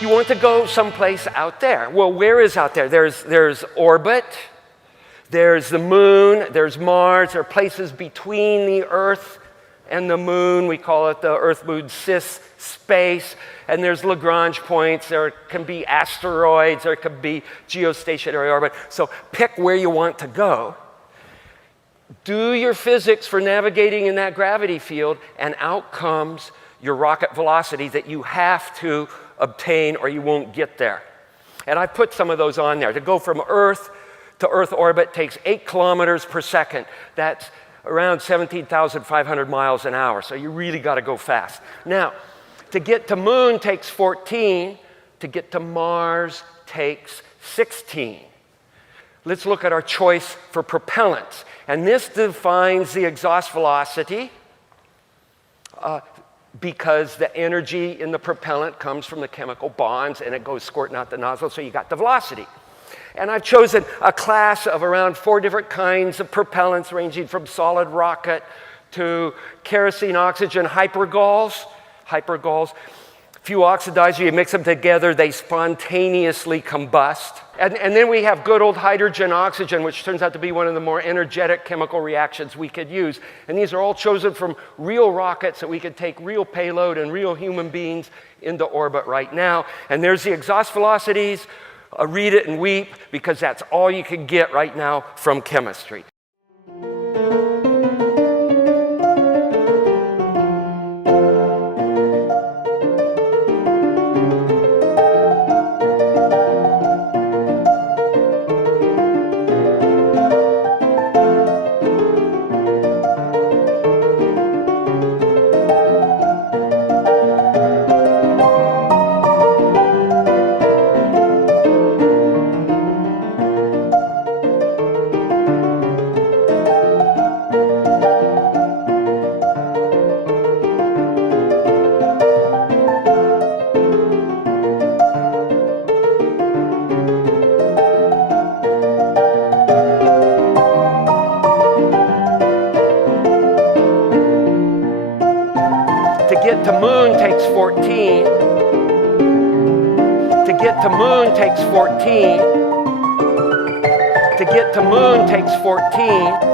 you want to go someplace out there. Well, where is out there? There's orbit, there's the moon, there's Mars, there are places between the Earth and the moon. We call it the Earth-Moon cis space. And there's Lagrange points, there can be asteroids, there could be geostationary orbit. So pick where you want to go. Do your physics for navigating in that gravity field, and out comes your rocket velocity that you have to obtain or you won't get there. And I put some of those on there. To go from Earth to Earth orbit takes 8 kilometers per second. That's around 17,500 miles an hour. So you really got to go fast. Now, to get to moon takes 14. To get to Mars takes 16. Let's look at our choice for propellants. And this defines the exhaust velocity because the energy in the propellant comes from the chemical bonds and it goes squirting out the nozzle, so you got the velocity. And I've chosen a class of around 4 different kinds of propellants, ranging from solid rocket to kerosene oxygen hypergols. If you oxidize, you mix them together, they spontaneously combust. And then we have good old hydrogen oxygen, which turns out to be one of the more energetic chemical reactions we could use. And these are all chosen from real rockets that we could take real payload and real human beings into orbit right now. And there's the exhaust velocities. Read it and weep, because that's all you can get right now from chemistry. To get to moon takes 14. To get to moon takes 14. To get to moon takes 14.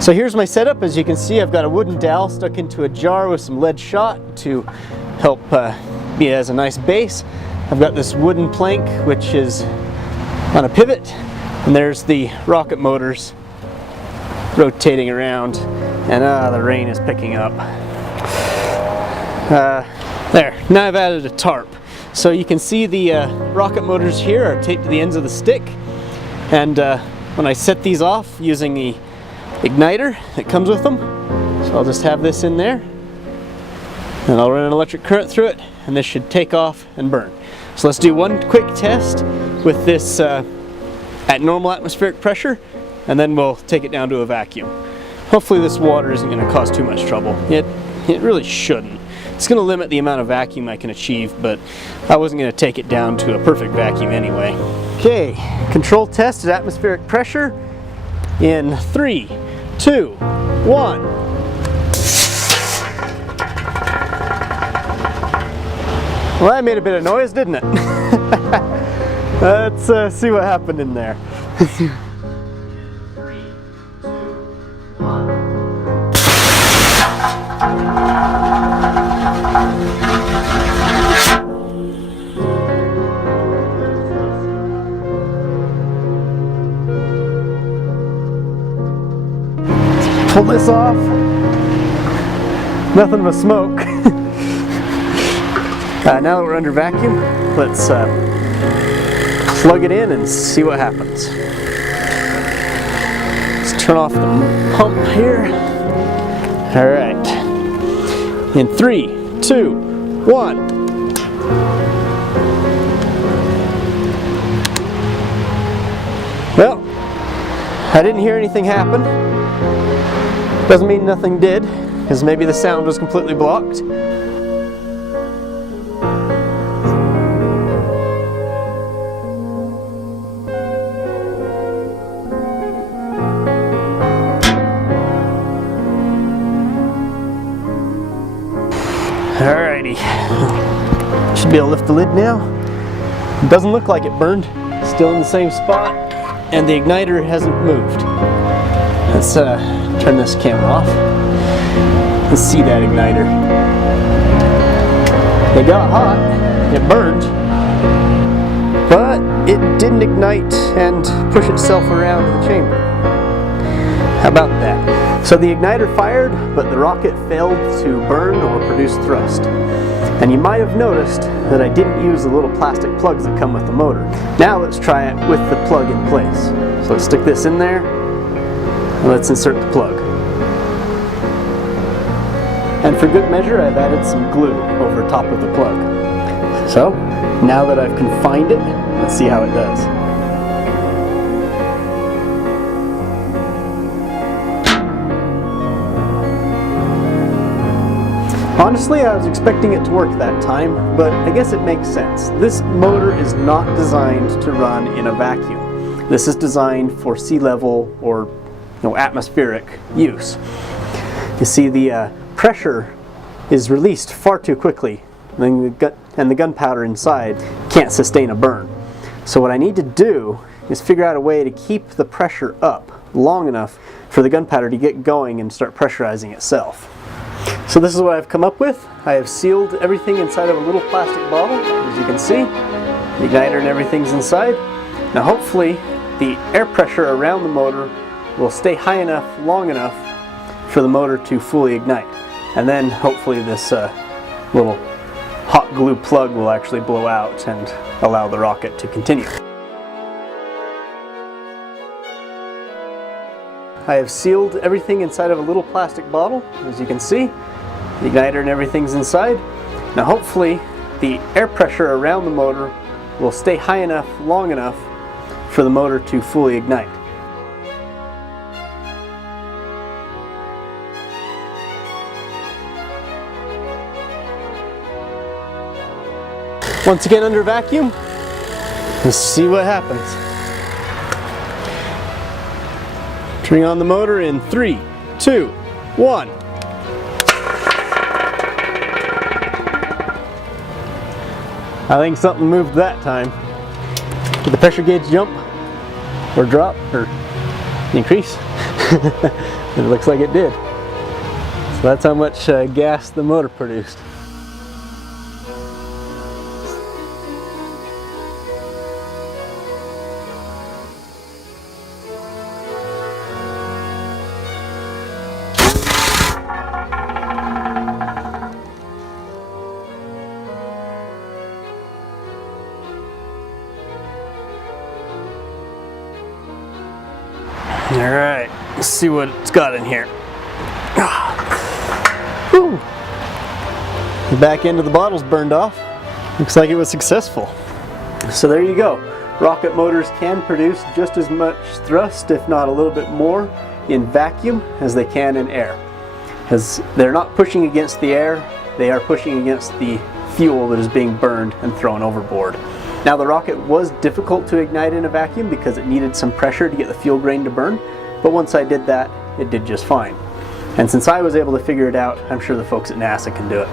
So here's my setup. As you can see, I've got a wooden dowel stuck into a jar with some lead shot to help be as a nice base. I've got this wooden plank which is on a pivot, and there's the rocket motors rotating around, and the rain is picking up. There, now I've added a tarp. So you can see the rocket motors here are taped to the ends of the stick, and when I set these off using the igniter that comes with them, so I'll just have this in there and I'll run an electric current through it, and this should take off and burn. So let's do one quick test with this at normal atmospheric pressure, and then we'll take it down to a vacuum. Hopefully this water isn't going to cause too much trouble. It really shouldn't. It's going to limit the amount of vacuum I can achieve, but I wasn't going to take it down to a perfect vacuum anyway. Okay, control test at atmospheric pressure in 3, 2, 1. Well, that made a bit of noise, didn't it? Let's see what happened in there. 3, 2, 1. Pull this off. Nothing but smoke. Now that we're under vacuum, let's plug it in and see what happens. Let's turn off the pump here. All right. In 3, 2, 1. Well, I didn't hear anything happen. Doesn't mean nothing did, because maybe the sound was completely blocked. Alrighty, should be able to lift the lid now. It doesn't look like it burned, still in the same spot, and the igniter hasn't moved. Let's turn this camera off. Let's see that igniter. It got hot, it burned, but it didn't ignite and push itself around the chamber. How about that? So the igniter fired, but the rocket failed to burn or produce thrust. And you might have noticed that I didn't use the little plastic plugs that come with the motor. Now let's try it with the plug in place. So let's stick this in there, and let's insert the plug. And for good measure, I've added some glue over top of the plug. So, now that I've confined it, let's see how it does. Honestly, I was expecting it to work that time, but I guess it makes sense. This motor is not designed to run in a vacuum. This is designed for sea level or atmospheric use. You see, the pressure is released far too quickly, and the gunpowder inside can't sustain a burn. So what I need to do is figure out a way to keep the pressure up long enough for the gunpowder to get going and start pressurizing itself. So this is what I've come up with. I have sealed everything inside of a little plastic bottle, as you can see. The igniter and everything's inside. Now hopefully the air pressure around the motor will stay high enough, long enough for the motor to fully ignite. And then hopefully this little hot glue plug will actually blow out and allow the rocket to continue. I have sealed everything inside of a little plastic bottle, as you can see. The igniter and everything's inside. Now hopefully the air pressure around the motor will stay high enough, long enough for the motor to fully ignite. Once again under vacuum, let's see what happens. Turning on the motor in 3, 2, 1. I think something moved that time. Did the pressure gauge jump or drop or increase? It looks like it did. So that's how much gas the motor produced. All right, let's see what it's got in here. Whew. The back end of the bottle's burned off. Looks like it was successful. So there you go. Rocket motors can produce just as much thrust, if not a little bit more, in vacuum as they can in air. Because they're not pushing against the air, they are pushing against the fuel that is being burned and thrown overboard. Now the rocket was difficult to ignite in a vacuum because it needed some pressure to get the fuel grain to burn, but once I did that, it did just fine. And since I was able to figure it out, I'm sure the folks at NASA can do it.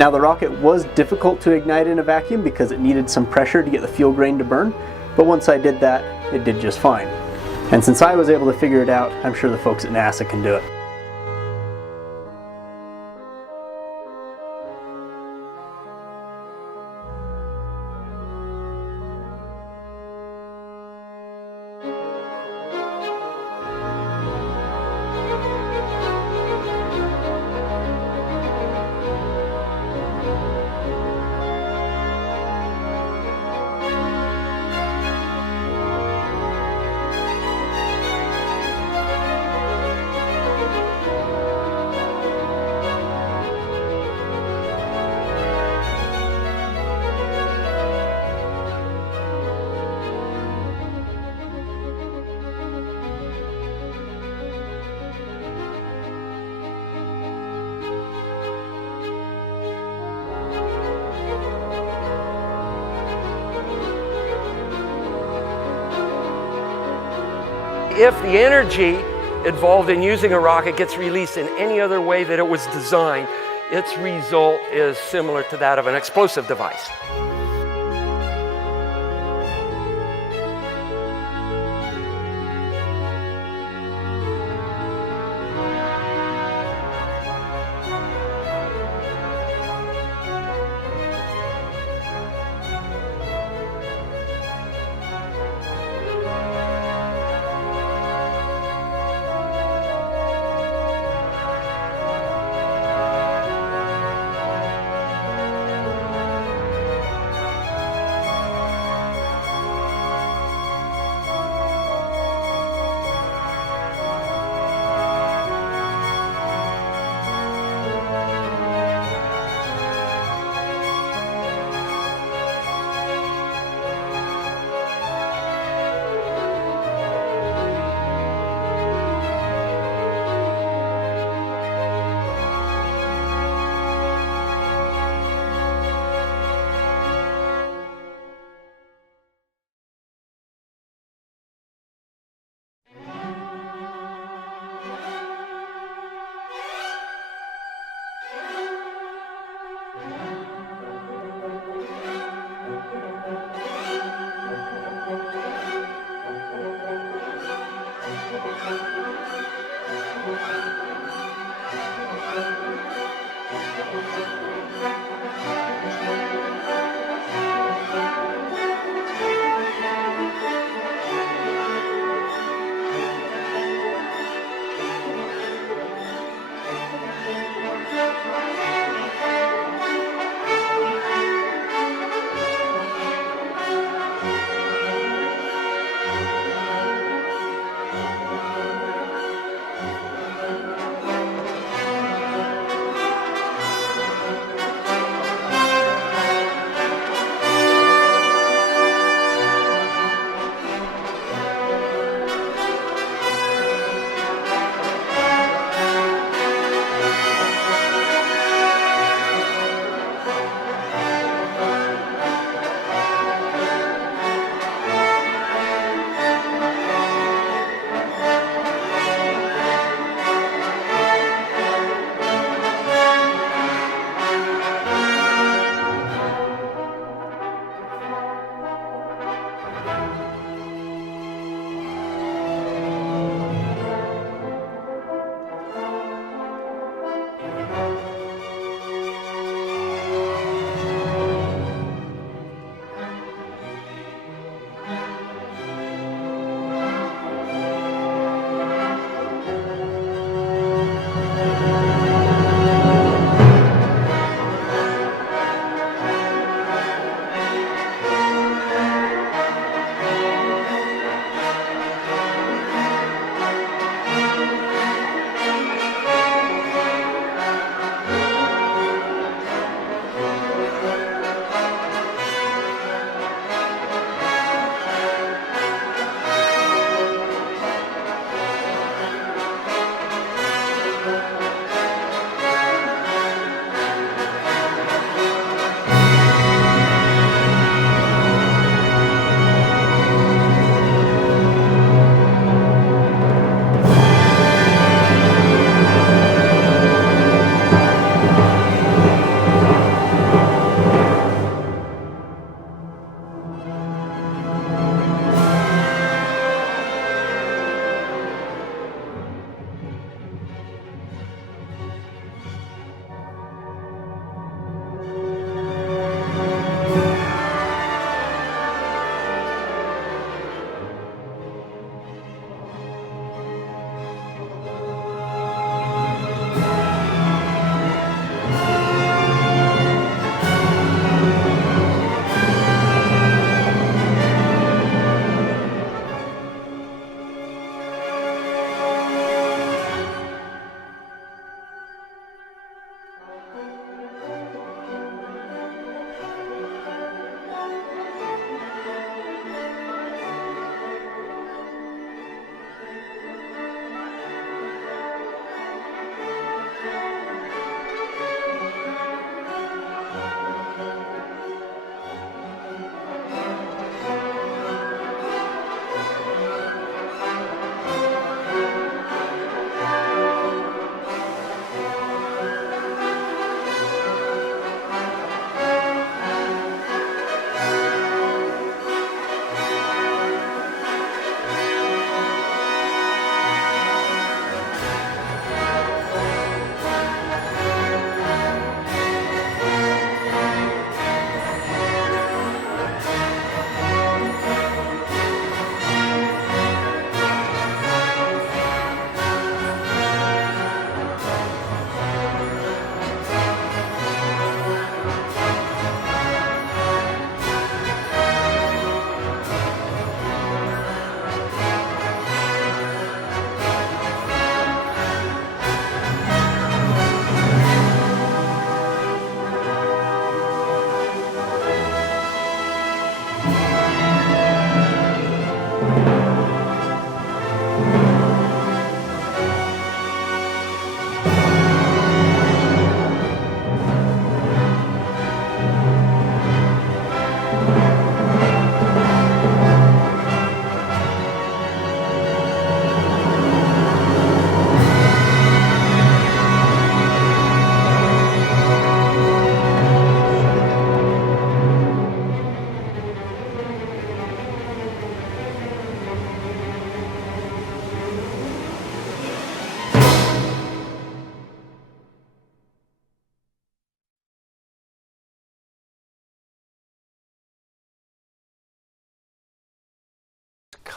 Now the rocket was difficult to ignite in a vacuum because it needed some pressure to get the fuel grain to burn, but once I did that, it did just fine. And since I was able to figure it out, I'm sure the folks at NASA can do it. if the energy involved in using a rocket gets released in any other way that it was designed, its result is similar to that of an explosive device.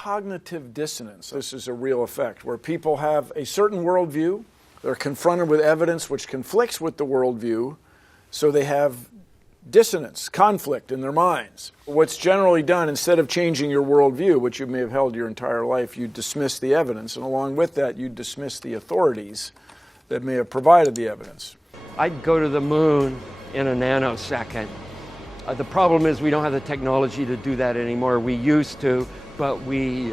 cognitive dissonance. This is a real effect where people have a certain worldview, they're confronted with evidence which conflicts with the worldview, so they have dissonance, conflict in their minds. What's generally done, instead of changing your worldview, which you may have held your entire life, you dismiss the evidence, and along with that, you dismiss the authorities that may have provided the evidence. I'd go to the moon in a nanosecond. The problem is we don't have the technology to do that anymore. We used to, but we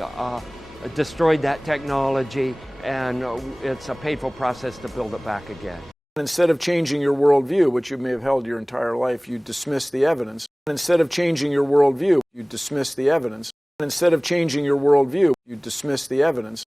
destroyed that technology, and it's a painful process to build it back again. Instead of changing your worldview, which you may have held your entire life, you dismiss the evidence. Instead of changing your worldview, you dismiss the evidence. Instead of changing your worldview, you dismiss the evidence.